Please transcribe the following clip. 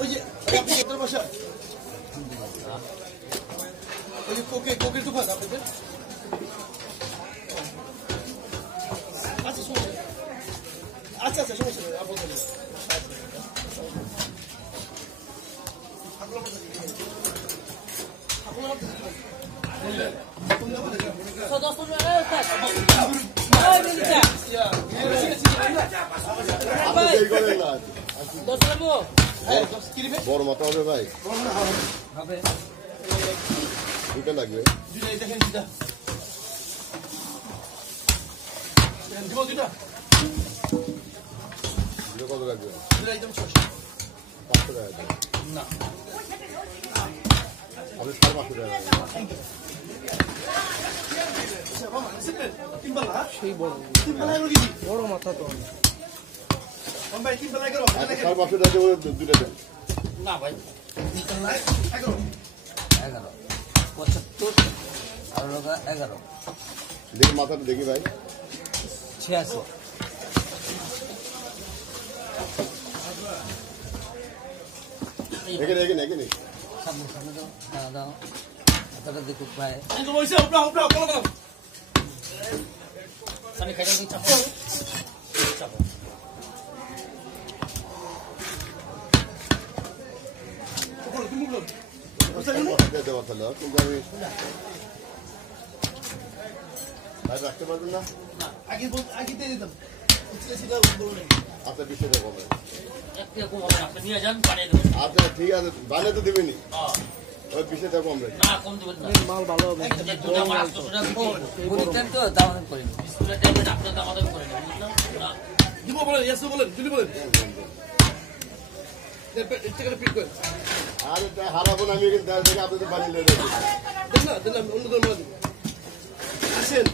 Oye, otra cosa. Oye, coque tu para, ¿verdad? আচ্ছা আচ্ছা সমস্যা নেই আপনি বলুন বড় মাথা হবে ভাই দুটো লাগবে দেখেন কত লাগবে একদম 500 টাকা না আমি 500 টাকা সেই বড় মাথা তো ভাই 500 টাকা দুটো দেন না ভাই 11 75 আর 11 দেখি মাথাটা দেখি ভাই 86 এখানে সামনে দাও মাথাটা দেখো ভাই পানি খাইতে দিই চাপো রাখতে পারবেন না আগে দিয়ে দিতাম আচ্ছা 20 টাকা কমে আচ্ছা ঠিক আছে বানিয়ে তো দিবেনি ওই 20 টাকা কম রেখে না কম দিবেন না মাল ভালো হবে তো দাম করে বিস্কুটের টাইমে আপনার দাম আদর করে না দিব বলেন ইয়েস বলেন তুলি বলেন এটা পিক কর আর এটা হারাবো না আমি কিন্তু দেখে আপনাদের বানিয়ে দেব না অন্য দল আসেন